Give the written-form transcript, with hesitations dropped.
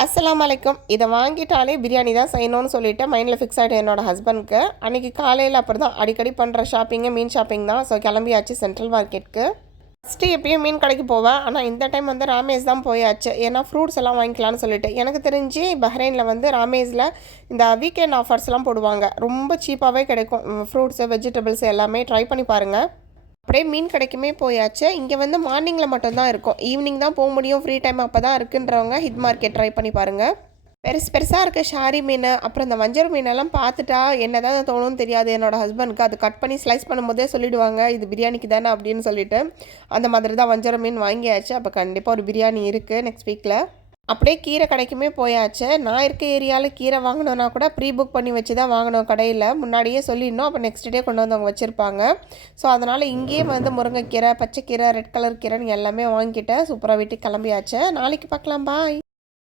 அஸ்ஸலாமு அலைக்கும். இதை வாங்கிட்டாலே பிரியாணி தான் செய்யணும்னு சொல்லிட்டு மைண்டில் ஃபிக்ஸ் ஆகிட்டு என்னோடய ஹஸ்பண்ட்க்கு. அன்றைக்கி காலையில் அப்படி தான் அடிக்கடி பண்ணுற ஷாப்பிங்கு மீன் ஷாப்பிங் தான். ஸோ கிளம்பியாச்சு சென்ட்ரல் மார்க்கெட்டுக்கு. ஃபஸ்ட்டு எப்பயும் மீன் கடைக்கு போவேன். ஆனால் இந்த டைம் வந்து ராமேஸ் தான் போயாச்சு. ஏன்னா ஃப்ரூட்ஸ் எல்லாம் வாங்கிக்கலான்னு சொல்லிட்டு. எனக்கு தெரிஞ்சு பஹ்ரைனில் வந்து ராமேஸில் இந்த வீக்கெண்ட் ஆஃபர்ஸ்லாம் போடுவாங்க. ரொம்ப சீப்பாகவே கிடைக்கும். ஃப்ரூட்ஸு, வெஜிடபிள்ஸ் எல்லாமே ட்ரை பண்ணி பாருங்கள். அப்படியே மீன் கடைக்குமே போயாச்சு. இங்கே வந்து மார்னிங்கில் மட்டும்தான் இருக்கும். ஈவினிங் தான் போக முடியும். ஃப்ரீ டைம் அப்போ தான் இருக்குன்றவங்க ஹிட் மார்க்கெட் ட்ரை பண்ணி பாருங்கள். பெருசாக இருக்க ஷாரி மீன், அப்புறம் இந்த வஞ்சர மீனெல்லாம் பார்த்துட்டா என்ன தான் தோணும்னு தெரியாது என்னோடய ஹஸ்பண்ட்க்கு. அது கட் பண்ணி ஸ்லைஸ் பண்ணும்போதே சொல்லிவிடுவாங்க இது பிரியாணிக்கு தானே அப்படின்னு சொல்லிட்டு. அந்த மாதிரி தான் வஞ்சர மீன் வாங்கியாச்சு. அப்போ கண்டிப்பாக ஒரு பிரியாணி இருக்குது நெக்ஸ்ட் வீக்கில். அப்படியே கீரை கடைக்குமே போயாச்சு. நான் இருக்க ஏரியாவில் கீரை வாங்கணுன்னா கூட ப்ரீ புக் பண்ணி வச்சு தான் வாங்கணும் கடையில். முன்னாடியே சொல்லிடணும். அப்போ நெக்ஸ்ட் டே கொண்டு வந்து அவங்க வச்சுருப்பாங்க. ஸோ அதனால் இங்கேயே வந்து முருங்கைக்கீரை, பச்சைக்கீரை, ரெட் கலர் கீரைன்னு எல்லாமே வாங்கிக்கிட்டேன். சூப்பராக வீட்டுக்கு கிளம்பியாச்சு. நாளைக்கு பார்க்கலாம். பாய்.